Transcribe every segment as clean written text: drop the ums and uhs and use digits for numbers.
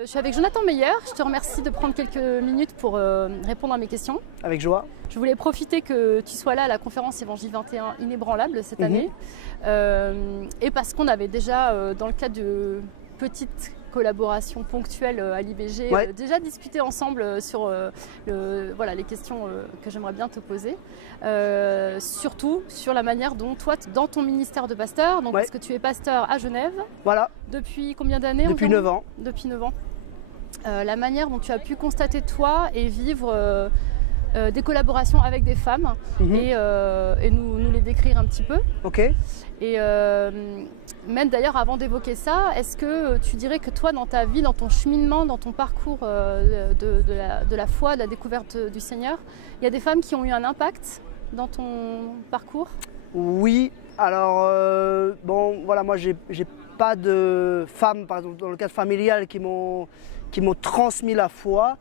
Je suis avec Jonathan Meyer, je te remercie de prendre quelques minutes pour répondre à mes questions. Avec joie. Je voulais profiter que tu sois là à la conférence Évangile 21 Inébranlable cette année et parce qu'on avait déjà, dans le cadre de petites collaborations ponctuelles à l'IBG, déjà discuté ensemble sur les questions que j'aimerais bien te poser. Surtout sur la manière dont toi, dans ton ministère de pasteur, donc parce que tu es pasteur à Genève, depuis combien d'années? Depuis 9 ans. Depuis 9 ans. La manière dont tu as pu constater toi et vivre des collaborations avec des femmes et nous les décrire un petit peu. Ok. Et même d'ailleurs, avant d'évoquer ça, est-ce que tu dirais que toi, dans ta vie, dans ton cheminement, dans ton parcours de la foi, de la découverte du Seigneur, il y a des femmes qui ont eu un impact dans ton parcours? Oui, alors moi j'ai pas de femmes, par exemple dans le cadre familial, qui m'ont transmis la foi,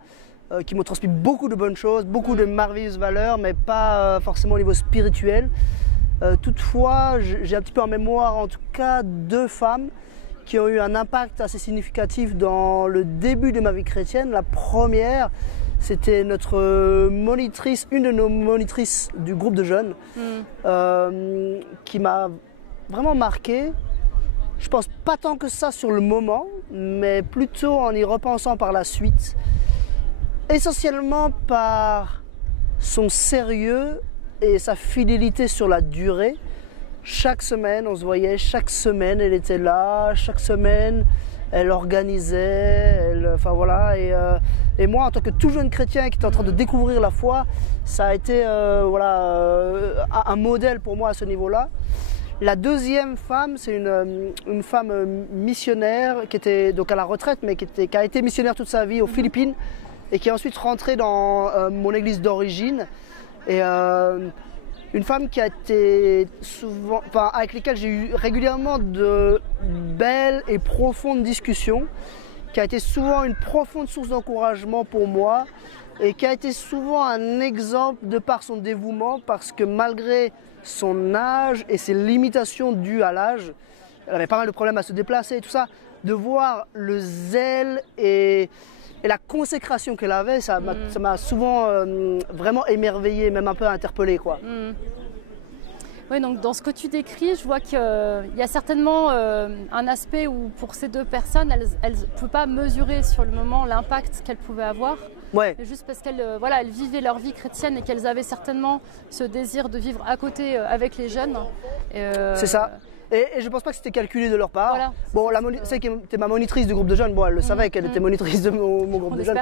qui m'ont transmis beaucoup de bonnes choses, beaucoup de merveilleuses valeurs, mais pas forcément au niveau spirituel. Toutefois, j'ai un petit peu en mémoire, en tout cas, 2 femmes qui ont eu un impact assez significatif dans le début de ma vie chrétienne. La première, c'était notre monitrice, une de nos monitrices du groupe de jeunes, qui m'a vraiment marqué. Je pense pas tant que ça sur le moment, mais plutôt en y repensant par la suite. Essentiellement par son sérieux et sa fidélité sur la durée. Chaque semaine, on se voyait, chaque semaine, elle était là, chaque semaine, elle organisait, et moi, en tant que tout jeune chrétien qui était en train de découvrir la foi, ça a été un modèle pour moi à ce niveau-là. La deuxième femme, c'est une femme missionnaire qui était donc à la retraite, mais qui a été missionnaire toute sa vie aux Philippines et qui est ensuite rentrée dans mon église d'origine. Et une femme qui a été souvent, avec laquelle j'ai eu régulièrement de belles et profondes discussions, qui a été souvent une profonde source d'encouragement pour moi et qui a été souvent un exemple de par son dévouement, parce que malgré son âge et ses limitations dues à l'âge, elle avait pas mal de problèmes à se déplacer et tout ça, de voir le zèle et la consécration qu'elle avait, ça m'a souvent vraiment émerveillé, même un peu interpellé, quoi. Oui, donc dans ce que tu décris, je vois qu'il y a certainement un aspect où pour ces 2 personnes, elles ne peuvent pas mesurer sur le moment l'impact qu'elles pouvaient avoir. Juste parce qu'elles elles vivaient leur vie chrétienne et qu'elles avaient certainement ce désir de vivre à côté avec les jeunes. C'est ça. Et je ne pense pas que c'était calculé de leur part. Voilà, bon, celle qui était ma monitrice du groupe de jeunes, elle le savait qu'elle était monitrice de mon groupe de jeunes.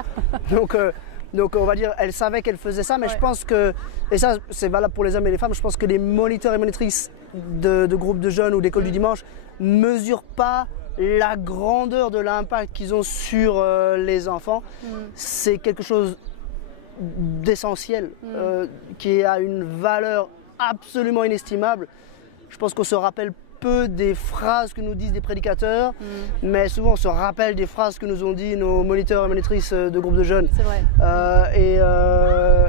Donc on va dire, elle savait qu'elle faisait ça, mais je pense que, et ça c'est valable pour les hommes et les femmes, je pense que les moniteurs et monitrices de groupes de jeunes ou d'école du dimanche ne mesurent pas la grandeur de l'impact qu'ils ont sur les enfants. C'est quelque chose d'essentiel, qui a une valeur absolument inestimable. Je pense qu'on se rappelle peu des phrases que nous disent des prédicateurs, mais souvent on se rappelle des phrases que nous ont dit nos moniteurs et monitrices de groupes de jeunes. C'est vrai.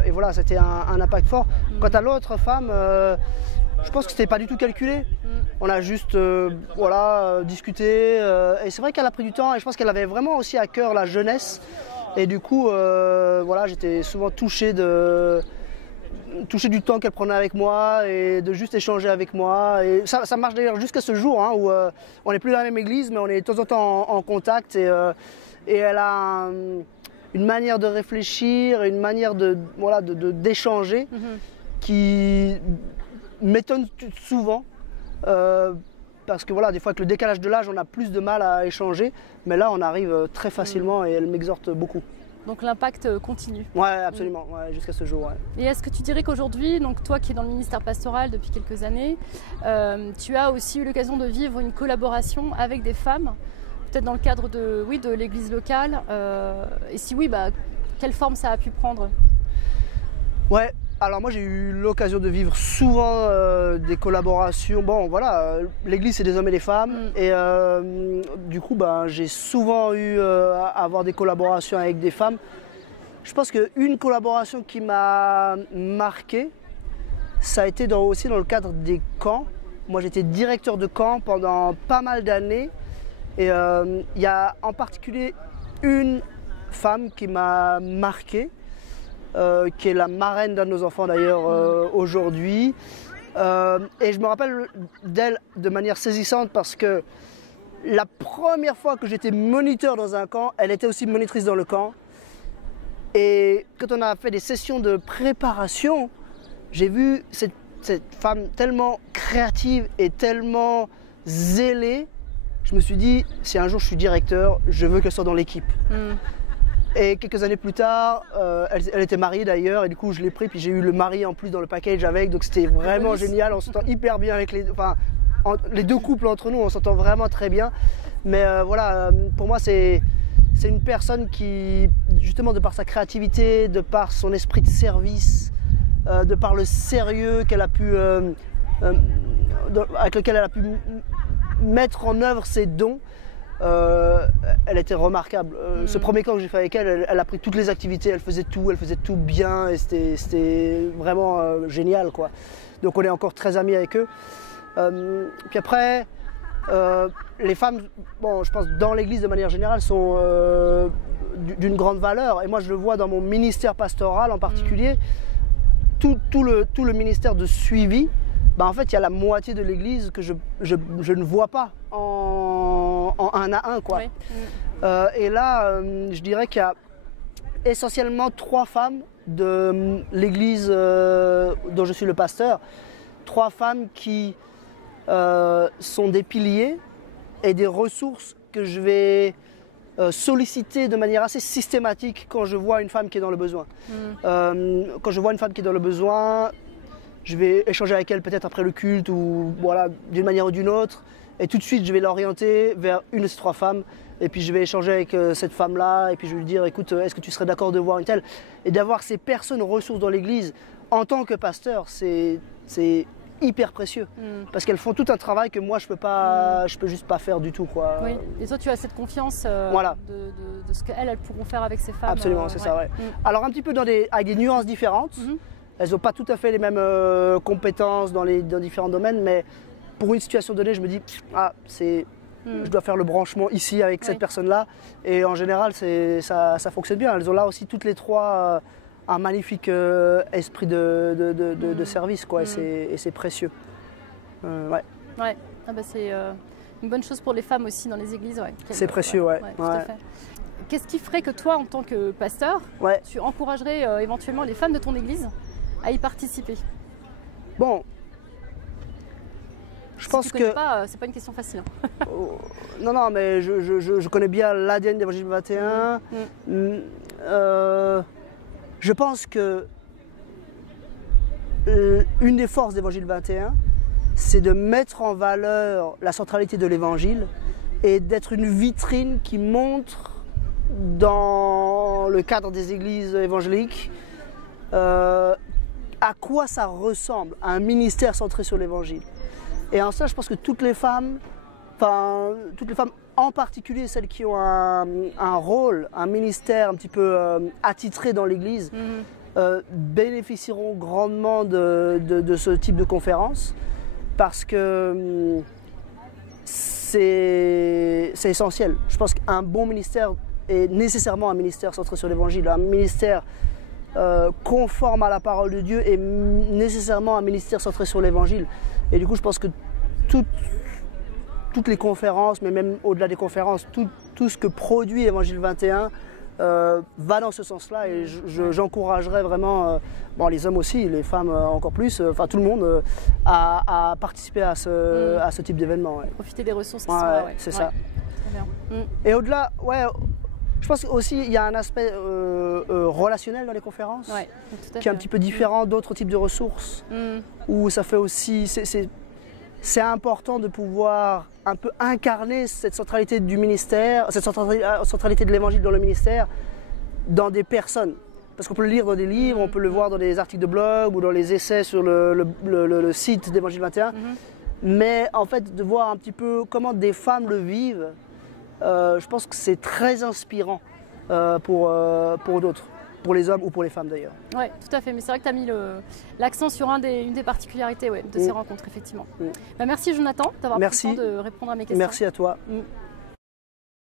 Et voilà, c'était un impact fort. Quant à l'autre femme, je pense que c'était pas du tout calculé. On a juste discuté, et c'est vrai qu'elle a pris du temps, et je pense qu'elle avait vraiment aussi à cœur la jeunesse. Et du coup, j'étais souvent touché du temps qu'elle prenait avec moi et de juste échanger avec moi. Et ça marche d'ailleurs jusqu'à ce jour, où on n'est plus dans la même église, mais on est de temps en temps en contact. Et elle a une manière de réfléchir, une manière d'échanger qui m'étonne souvent. Parce que des fois avec le décalage de l'âge, on a plus de mal à échanger. Mais là, on arrive très facilement et elle m'exhorte beaucoup. Donc l'impact continue. Oui, absolument, jusqu'à ce jour. Et est-ce que tu dirais qu'aujourd'hui, donc toi qui es dans le ministère pastoral depuis quelques années, tu as aussi eu l'occasion de vivre une collaboration avec des femmes, peut-être dans le cadre de l'église locale, et si oui, quelle forme ça a pu prendre? Ouais, alors moi j'ai eu l'occasion de vivre souvent des collaborations. L'église c'est des hommes et des femmes, et du coup j'ai souvent eu à avoir des collaborations avec des femmes. Je pense qu'une collaboration qui m'a marqué, ça a été aussi dans le cadre des camps. Moi j'étais directeur de camp pendant pas mal d'années, et il y a en particulier une femme qui m'a marqué, qui est la marraine d'un de nos enfants d'ailleurs aujourd'hui. Et je me rappelle d'elle de manière saisissante parce que la première fois que j'étais moniteur dans un camp, elle était aussi monitrice dans le camp. Et quand on a fait des sessions de préparation, j'ai vu cette femme tellement créative et tellement zélée. Je me suis dit, si un jour je suis directeur, je veux qu'elle soit dans l'équipe. Et quelques années plus tard, elle était mariée d'ailleurs, et du coup je l'ai pris, puis j'ai eu le mari en plus dans le package avec, donc c'était vraiment génial, on s'entend hyper bien avec les deux couples entre nous, on s'entend vraiment très bien. Mais voilà, pour moi c'est une personne qui, justement de par sa créativité, de par son esprit de service, de par le sérieux qu'elle a pu, avec lequel elle a pu mettre en œuvre ses dons, elle était remarquable. Ce premier camp que j'ai fait avec elle, elle a pris toutes les activités, elle faisait tout bien, et c'était vraiment génial, quoi. Donc on est encore très amis avec eux. Puis après, les femmes, bon, je pense dans l'église de manière générale, sont d'une grande valeur. Et moi je le vois dans mon ministère pastoral en particulier, tout le ministère de suivi. En fait, il y a la moitié de l'église que je ne vois pas en 1 à 1, quoi. Oui. Et là, je dirais qu'il y a essentiellement 3 femmes de l'église dont je suis le pasteur. 3 femmes qui sont des piliers et des ressources que je vais solliciter de manière assez systématique quand je vois une femme qui est dans le besoin. Quand je vois une femme qui est dans le besoin, je vais échanger avec elle peut-être après le culte ou voilà, d'une manière ou d'une autre. Et tout de suite, je vais l'orienter vers une de ces 3 femmes. Et puis je vais échanger avec cette femme-là. Et puis je vais lui dire, écoute, est-ce que tu serais d'accord de voir une telle? Et d'avoir ces personnes ressources dans l'église, en tant que pasteur, c'est hyper précieux. Parce qu'elles font tout un travail que moi, je peux juste pas faire du tout, quoi. Oui. Et toi, tu as cette confiance voilà. de ce qu'elles pourront faire avec ces femmes. Absolument, c'est ça, ouais. Alors un petit peu avec des nuances différentes. Elles n'ont pas tout à fait les mêmes compétences dans différents domaines, mais pour une situation donnée, je me dis, je dois faire le branchement ici avec cette personne-là. Et en général, ça fonctionne bien. Elles ont là aussi toutes les 3 un magnifique esprit de service, quoi, et c'est précieux. Ouais. Ah bah c'est une bonne chose pour les femmes aussi dans les églises. Ouais. C'est précieux, ouais. Tout à fait. Qu'est-ce qui ferait que toi, en tant que pasteur, tu encouragerais éventuellement les femmes de ton église à y participer? Bon, je pense que c'est pas une question facile. non, mais je connais bien l'ADN d'Évangile 21. Je pense que une des forces d'Évangile 21, c'est de mettre en valeur la centralité de l'Évangile et d'être une vitrine qui montre dans le cadre des églises évangéliques à quoi ça ressemble, un ministère centré sur l'Évangile. Et en ça, je pense que toutes les femmes en particulier celles qui ont un rôle, un ministère un petit peu attitré dans l'Église, bénéficieront grandement de ce type de conférence, parce que c'est essentiel. Je pense qu'un bon ministère est nécessairement un ministère centré sur l'Évangile, un ministère conforme à la parole de Dieu est nécessairement un ministère centré sur l'Évangile. Et du coup, je pense que toutes les conférences, mais même au-delà des conférences, tout ce que produit Évangile 21 va dans ce sens-là, et j'encouragerais vraiment, les hommes aussi, les femmes encore plus, enfin tout le monde, à participer à ce type d'événement. Ouais. Profiter des ressources qui sont là. Ouais. C'est ça. Très bien. Et au-delà, je pense aussi il y a un aspect relationnel dans les conférences, qui est un petit peu différent d'autres types de ressources, où ça fait aussi, c'est important de pouvoir un peu incarner cette centralité du ministère, cette centralité de l'évangile dans le ministère, dans des personnes. Parce qu'on peut le lire dans des livres, on peut le voir dans des articles de blog ou dans les essais sur le site d'Évangile 21. Mais en fait, de voir un petit peu comment des femmes le vivent, je pense que c'est très inspirant pour d'autres. Pour les hommes ou pour les femmes d'ailleurs. Oui, tout à fait. Mais c'est vrai que tu as mis l'accent sur une des particularités de ces rencontres, effectivement. Merci Jonathan d'avoir pris le temps de répondre à mes questions. Merci à toi.